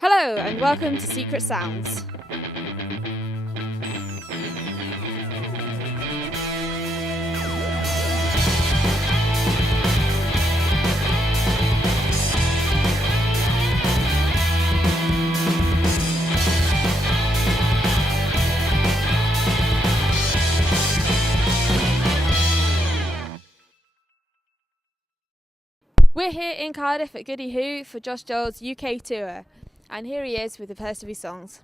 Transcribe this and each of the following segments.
Hello and welcome to Secret Sounds. We're here in Cardiff at Gwdihw for Josh Doyle's UK tour, and here he is with the first of his songs.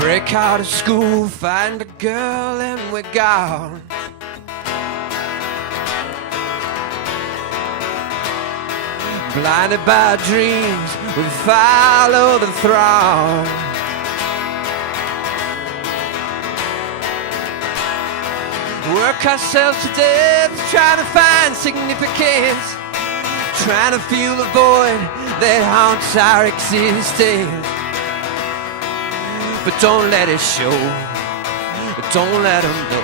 Break out of school, find a girl and we're gone. Blinded by dreams, we follow the throng. Work ourselves to death, trying to find significance, trying to feel the void that haunts our existence. But don't let it show, don't let them know.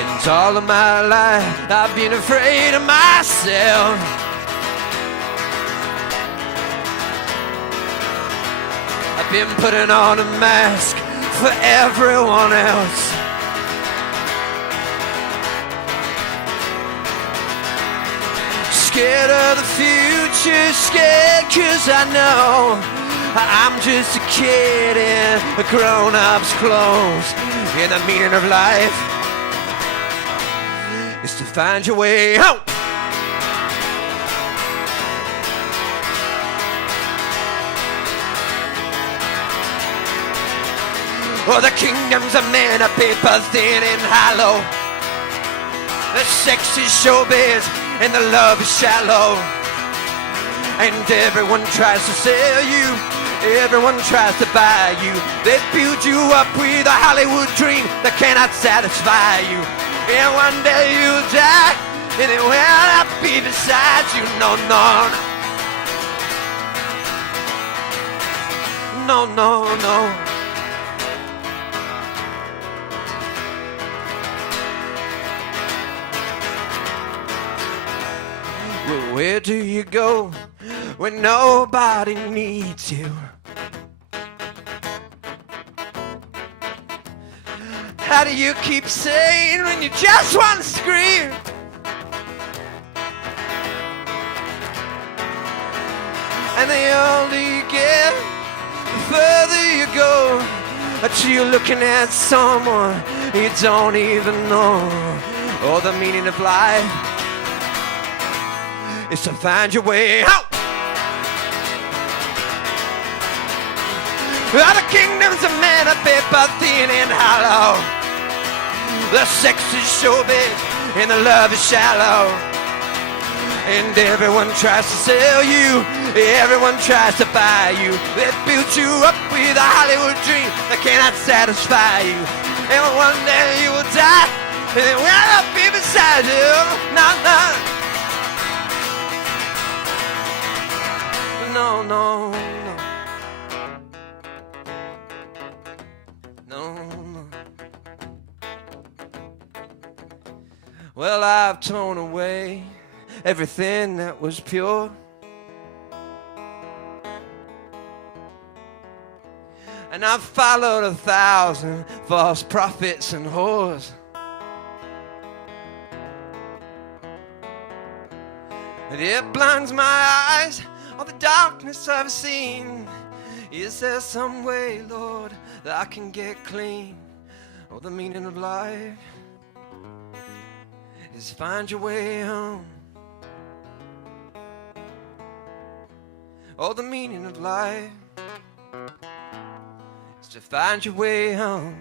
And all of my life I've been afraid of myself. I've been putting on a mask for everyone else. Scared of the future, scared 'cause I know I'm just a kid in a grown-up's clothes. And the meaning of life is to find your way home. Oh, the kingdoms of men are paper thin and hollow. The sex is showbiz and the love is shallow. And everyone tries to sell you, everyone tries to buy you. They build you up with a Hollywood dream that cannot satisfy you. And one day you'll die, and it will not be beside you. No, no, no, no, no. Well, where do you go when nobody needs you? How do you keep sane when you just want to scream? And the older you get, the further you go, until you're looking at someone you don't even know. Oh, the meaning of life is to find your way out. The kingdoms of men are paper thin and hollow. The sex is showbiz and the love is shallow. And everyone tries to sell you, everyone tries to buy you. They build you up with a Hollywood dream that cannot satisfy you. And one day you will die, and it will not be beside you. No, no. No, no, no. No. Well, I've torn away everything that was pure. And I've followed 1,000 false prophets and whores. And it blinds my eyes, all the darkness I've seen. Is there some way, Lord, that I can get clean? Oh, the meaning of life is find your way home. Oh, the meaning of life is to find your way home.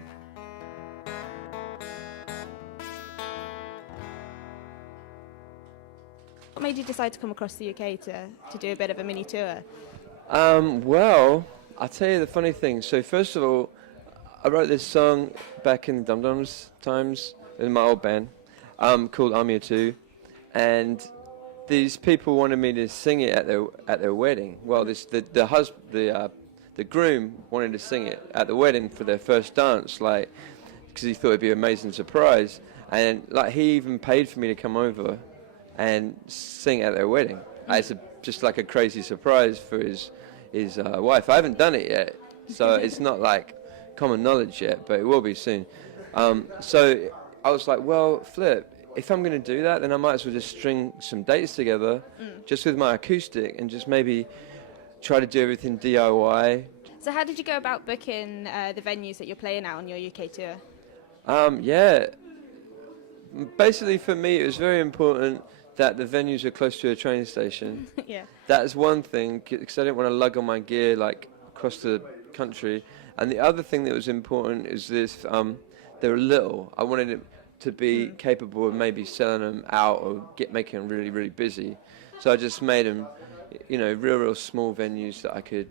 What made you decide to come across the UK to do a bit of a mini tour? Well, I'll tell you the funny thing. So first of all, I wrote this song back in the Dum Dums times in my old band called Army of Two, and these people wanted me to sing it at their wedding. Well, the groom wanted to sing it at the wedding for their first dance, like, because he thought it'd be an amazing surprise. And like, he even paid for me to come over and sing at their wedding. It's just like a crazy surprise for his wife. I haven't done it yet, so it's not like common knowledge yet, but it will be soon. So I was like, well, flip. If I'm going to do that, then I might as well just string some dates together, just with my acoustic, and just maybe try to do everything DIY. So how did you go about booking the venues that you're playing at on your UK tour? Yeah. Basically, for me, it was very important that the venues were close to a train station. Yeah. That's one thing, because I didn't want to lug on my gear like across the country. And the other thing that was important is this: they were little. I wanted it to be capable of maybe selling them out or making them really, really busy. So I just made them, real small venues that I could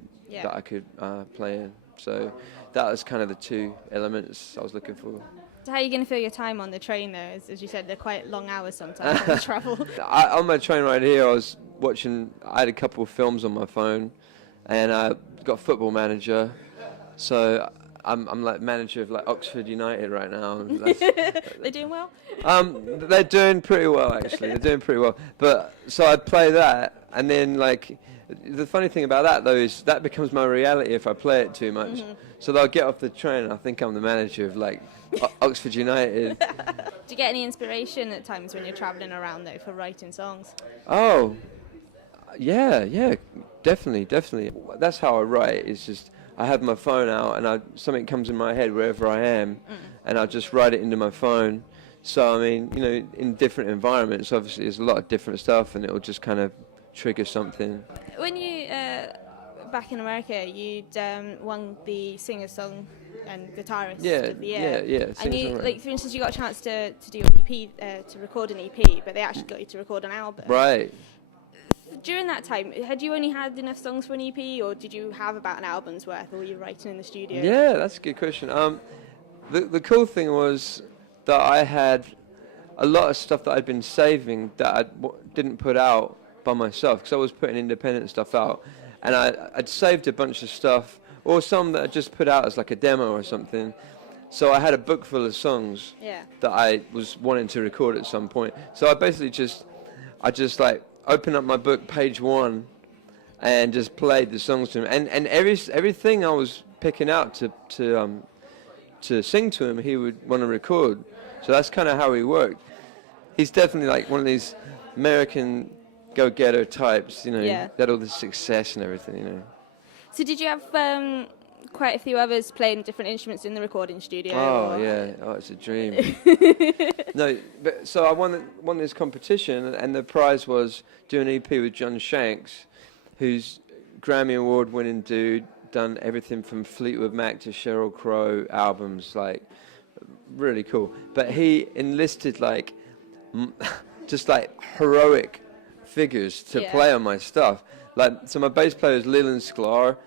play in. So that was kind of the two elements I was looking for. So how are you going to fill your time on the train, though? As you said, they're quite long hours sometimes on the travel. On my train right here, I had a couple of films on my phone, and I got Football Manager. So I'm like manager of like Oxford United right now. They're doing well? They're doing pretty well, actually. They're doing pretty well. But so I'd play that, and then like the funny thing about that though is that becomes my reality if I play it too much. Mm-hmm. So they'll get off the train and I think I'm the manager of like Oxford United. Do you get any inspiration at times when you're travelling around though for writing songs? Oh, yeah, definitely. That's how I write. It's just I have my phone out and something comes in my head wherever I am, and I just write it into my phone. So I mean, in different environments, obviously there's a lot of different stuff, and it'll just kind of trigger something. When you back in America, you'd won the singer-song and guitarist of the year. Yeah. And you, like, for instance, you got a chance to do an EP, to record an EP, but they actually got you to record an album. Right. During that time, had you only had enough songs for an EP, or did you have about an album's worth, or were you writing in the studio? Yeah, that's a good question. The cool thing was that I had a lot of stuff that I'd been saving that I didn't put out by myself, because I was putting independent stuff out, and I'd saved a bunch of stuff, or some that I just put out as like a demo or something. So I had a book full of songs that I was wanting to record at some point. So I basically just like opened up my book, page 1, and just played the songs to him. And everything I was picking out to sing to him, he would want to record. So that's kind of how he worked. He's definitely like one of these American go-getter types, got all this success and everything, So did you have quite a few others playing different instruments in the recording studio? Oh, yeah. Oh, it's a dream. No, but so I won this competition, and the prize was doing an EP with John Shanks, who's Grammy Award-winning dude, done everything from Fleetwood Mac to Sheryl Crow albums, like, really cool. But he enlisted, like, just, like, heroic figures to play on my stuff. Like, so my bass player is Leland Sklar,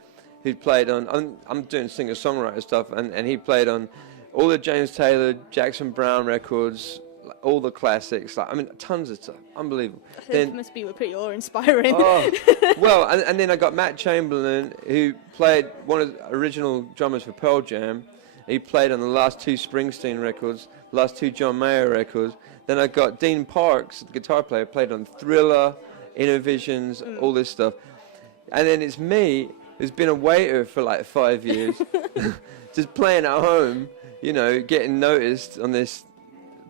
who played on, I'm doing singer-songwriter stuff, and he played on all the James Taylor, Jackson Browne records, like, all the classics, like, I mean, tons of stuff, unbelievable. It must be pretty awe-inspiring. Oh, well, and then I got Matt Chamberlain, who played one of the original drummers for Pearl Jam. He played on the last 2 Springsteen records, last 2 John Mayer records. Then I got Dean Parks, the guitar player, played on Thriller, Innovisions, all this stuff. And then it's me, who's been a waiter for like 5 years, just playing at home, getting noticed on this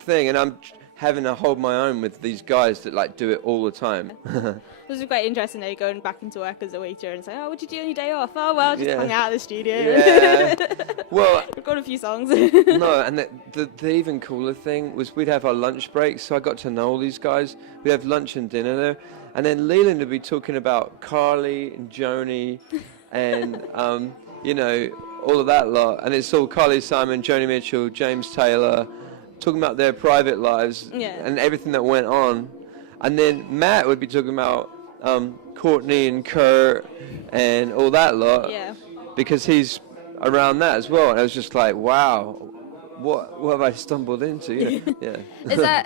thing, and I'm having to hold my own with these guys that like do it all the time. This is quite interesting though, going back into work as a waiter and saying, what'd you do on your day off? Oh, well, just hung out at the studio. Yeah. Well, record a few songs. No, and the even cooler thing was we'd have our lunch breaks, so I got to know all these guys. We'd have lunch and dinner there, and then Leland would be talking about Carly and Joni and, all of that lot. And it's all Carly Simon, Joni Mitchell, James Taylor, talking about their private lives and everything that went on. And then Matt would be talking about Courtney and Kurt and all that lot, because he's around that as well. And I was just like, wow, what have I stumbled into? You know? Yeah.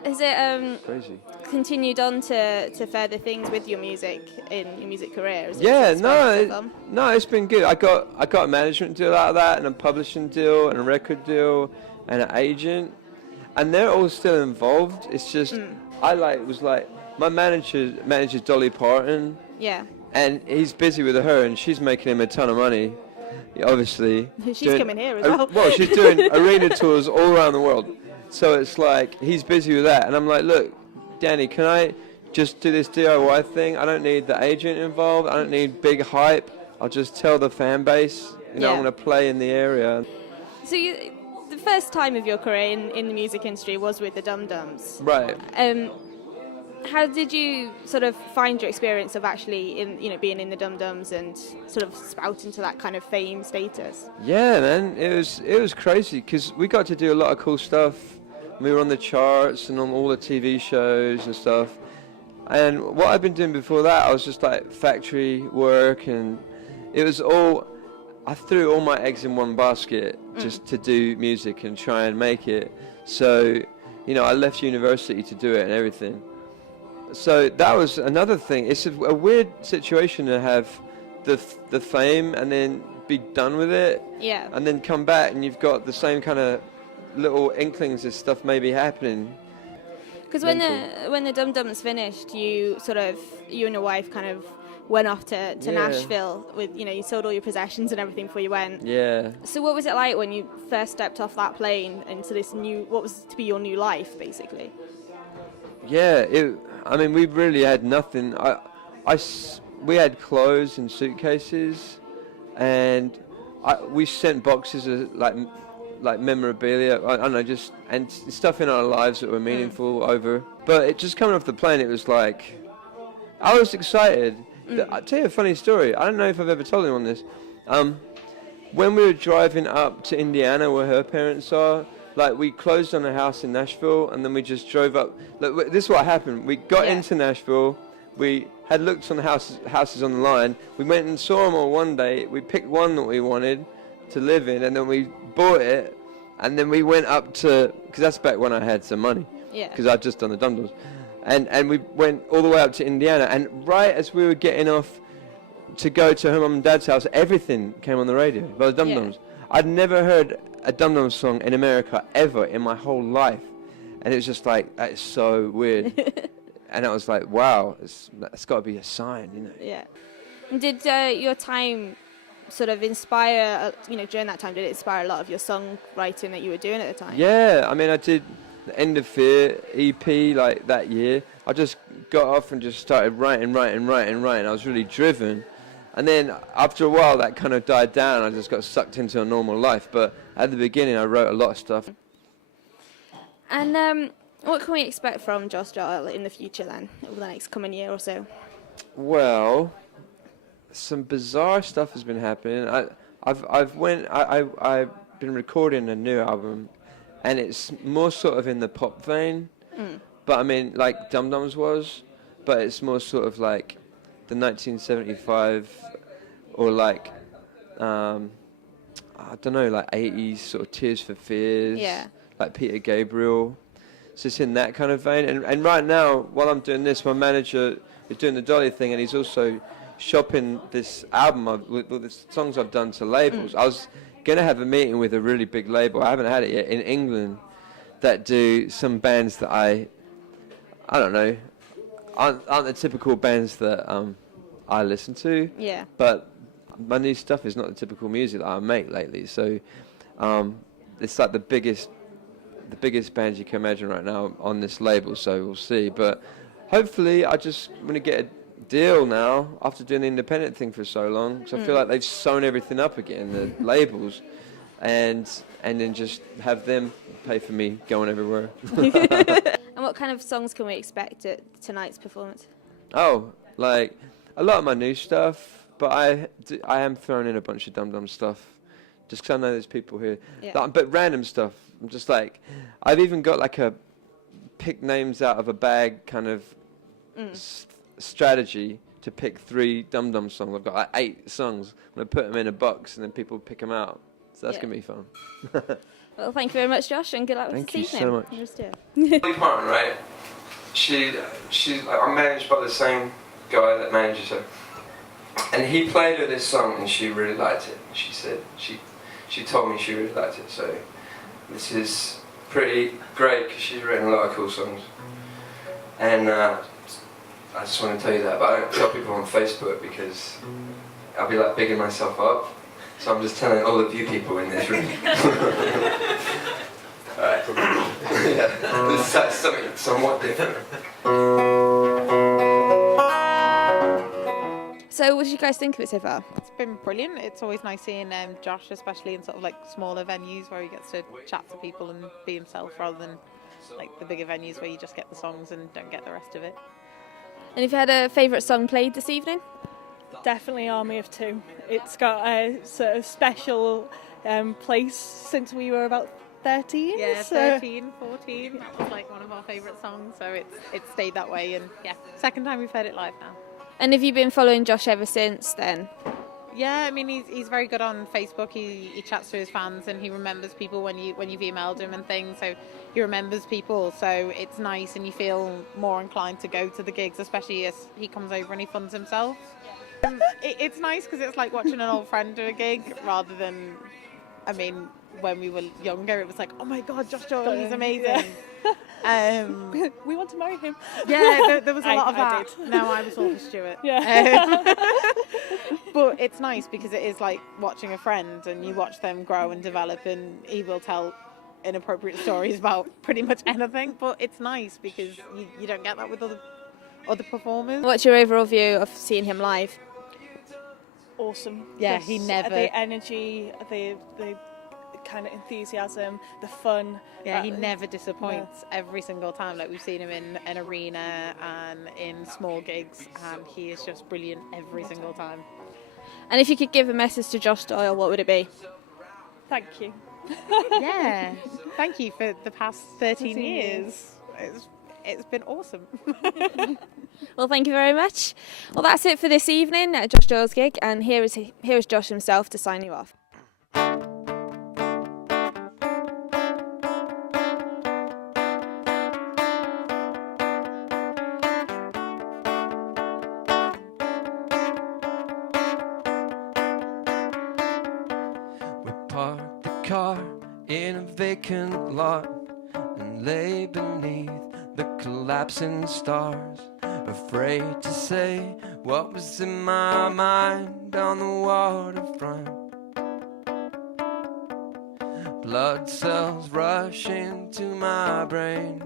Has it Crazy. continued on to further things with your music in your music career? No, it's been good. I got a management deal out of that, and a publishing deal, and a record deal, and an agent, and they're all still involved. It's just my manager manages Dolly Parton. Yeah. And he's busy with her, and she's making him a ton of money. Obviously. She's coming here as well. Well, she's doing arena tours all around the world. So it's like, he's busy with that. And I'm like, look, Danny, can I just do this DIY thing? I don't need the agent involved. I don't need big hype. I'll just tell the fan base, I'm going to play in the area. So the first time of your career in the music industry was with the Dum Dums. Right. How did you sort of find your experience of actually being in the Dum Dums and sort of spout into that kind of fame status? Yeah, man, it was crazy because we got to do a lot of cool stuff. We were on the charts and on all the TV shows and stuff. And what I've been doing before that, I was just like factory work, and it was all. I threw all my eggs in one basket just to do music and try and make it. So, I left university to do it and everything. So that was another thing. It's a weird situation to have the fame and then be done with it. Yeah. And then come back and you've got the same kind of little inklings of stuff maybe happening. Because when the Dum Dums finished, you and your wife kind of went off to Nashville with, you sold all your possessions and everything before you went. Yeah. So what was it like when you first stepped off that plane into this what was to be your new life, basically? Yeah, we really had nothing. We had clothes and suitcases, and we sent boxes of like memorabilia. I don't know, and stuff in our lives that were meaningful over. But it just coming off the plane, it was like I was excited. I'll tell you a funny story. I don't know if I've ever told anyone this. When we were driving up to Indiana, where her parents are. Like, we closed on a house in Nashville, and then we just drove up. Look, this is what happened. We got into Nashville. We had looked on the houses on the line. We went and saw them all one day. We picked one that we wanted to live in, and then we bought it. And then we went up to, because that's back when I had some money. Yeah. Because I'd just done the Dum Dums. And we went all the way up to Indiana. And right as we were getting off to go to her mum and dad's house, everything came on the radio by the Dum Dums. I'd never heard a Dum Dum song in America ever in my whole life, and it was just like, that is so weird. And I was like, wow, it's got to be a sign, Yeah. And did your time sort of inspire, during that time, did it inspire a lot of your songwriting that you were doing at the time? Yeah, I did the End of Fear EP like that year. I just got off and just started writing. I was really driven. And then after a while, that kind of died down. I just got sucked into a normal life. But at the beginning, I wrote a lot of stuff. And what can we expect from Josh Doyle in the future then, over the next coming year or so? Well, some bizarre stuff has been happening. I've been recording a new album, and it's more sort of in the pop vein. But like Dum Dums was, but it's more sort of like the 1975 or like I don't know, like 80s sort of Tears for Fears, like Peter Gabriel. So it's in that kind of vein. And right now, while I'm doing this, my manager is doing the Dolly thing, and he's also shopping this album with the songs I've done to labels. I was going to have a meeting with a really big label, I haven't had it yet, in England, that do some bands that I don't know, aren't the typical bands that I listen to. Yeah. But my new stuff is not the typical music that I make lately. So it's like the biggest bands you can imagine right now on this label. So we'll see. But hopefully, I just want to get a deal now after doing the independent thing for so long. Because I feel like they've sewn everything up again, the labels, and then just have them pay for me going everywhere. And what kind of songs can we expect at tonight's performance? Oh, like a lot of my new stuff, but I am throwing in a bunch of Dum Dum stuff, just because I know there's people here. Yeah. But random stuff. I'm just like, I've even got like a pick names out of a bag kind of strategy to pick 3 Dum Dum songs. I've got like 8 songs. I'm going to put them in a box and then people pick them out. So that's going to be fun. Well, thank you very much, Josh, and good luck with this evening. Thank you so much. My partner, right? She's I'm managed by the same guy that manages her, and he played her this song, and she really liked it. She said she told me she really liked it. So this is pretty great because she's written a lot of cool songs, and I just want to tell you that. But I don't tell people on Facebook because I'll be like bigging myself up. So I'm just telling all of you people in this room. Alright. Yeah. This is something somewhat different. So what did you guys think of it so far? It's been brilliant. It's always nice seeing Josh, especially in sort of like smaller venues where he gets to chat to people and be himself, rather than like the bigger venues where you just get the songs and don't get the rest of it. And if you had a favourite song played this evening? Definitely Army of Two. It's got a sort of special place since we were about 13. Yeah, so 13, 14. That was like one of our favourite songs, so it's stayed that way. And yeah, second time we've heard it live now. And have you been following Josh ever since then? Yeah, I mean he's very good on Facebook. He chats to his fans and he remembers people when you've emailed him and things. So he remembers people. So it's nice, and you feel more inclined to go to the gigs, especially as he comes over and he funds himself. It's nice because it's like watching an old friend do a gig, rather than, I mean, when we were younger, it was like, oh my God, Josh Doyle, he's amazing. we want to marry him. Yeah, there was a lot of I that. did. No, I was all for Stuart. Yeah. But it's nice because it is like watching a friend, and you watch them grow and develop, and he will tell inappropriate stories about pretty much anything. But it's nice because you don't get that with other performers. What's your overall view of seeing him live? Awesome. Yeah, Just he never. The energy, the kind of enthusiasm, the fun. Yeah, he never disappoints every single time. Like, we've seen him in an arena and in small gigs, and he is just brilliant every single time. And if you could give a message to Josh Doyle, what would it be? Thank you. Yeah, thank you for the past 13 years. It's been awesome. Well, thank you very much. Well, that's it for this evening at Josh Doyle's gig, and here is Josh himself to sign you off. We parked the car in a vacant lot and lay beneath the collapsing stars, afraid to say what was in my mind on the waterfront. Blood cells rush into my brain.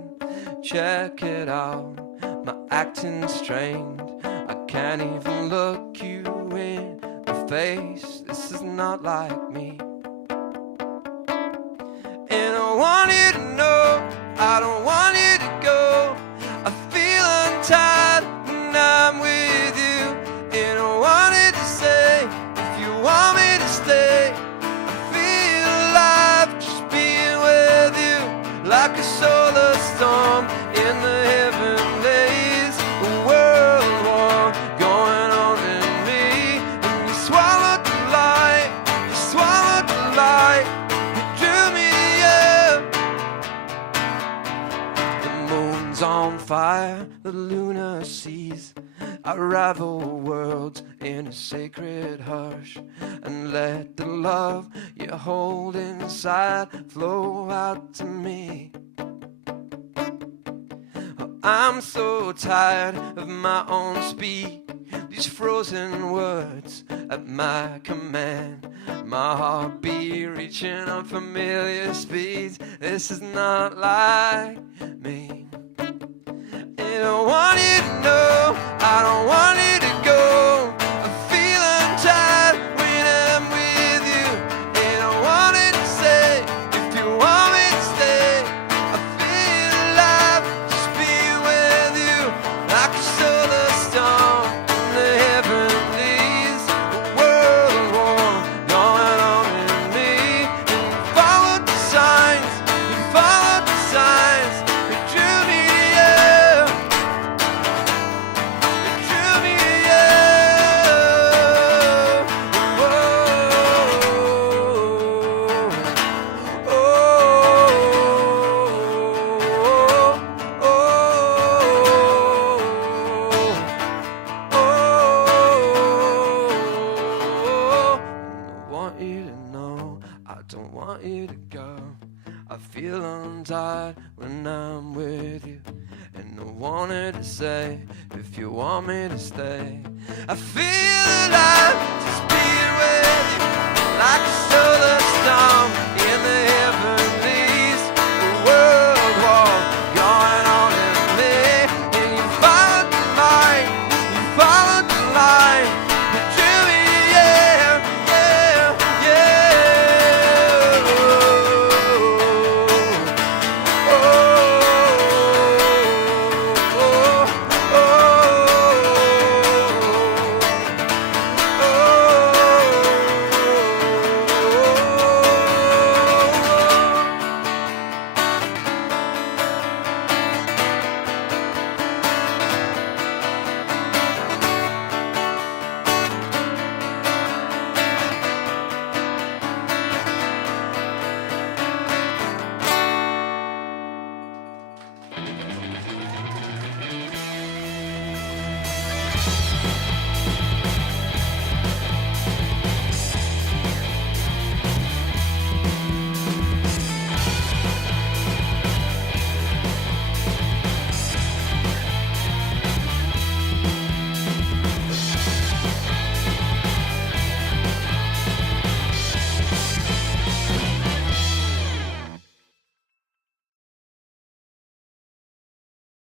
Check it out, my acting strained. I can't even look you in the face. This is not like me. And I want you to know, I don't want you to go. I feel untied when I'm with you. And I wanted to say, if you want me to stay, I feel alive just being with you. Like a solar storm in the heavenlies, a world war going on in me. And you swallowed the light, you swallowed the light, you drew me up. The moon's on fire, the lunar seas. I ravel worlds in a sacred hush, and let the love you hold inside flow out to me. I'm so tired of my own speed, these frozen words at my command. My heartbeat reaching unfamiliar speeds. This is not like me. And I want you to know, I don't want you to go. I feel untied when I'm with you. And I wanted to say, if you want me to stay, I feel alive just being with you. Like a solar storm in the heavenlies, a world war going on in me. And you followed the signs, you followed the signs, you drew me up. You drew me want you to go. I feel untied when I'm with you, and I wanted to say if you want me to stay. I feel alive just being with you, like a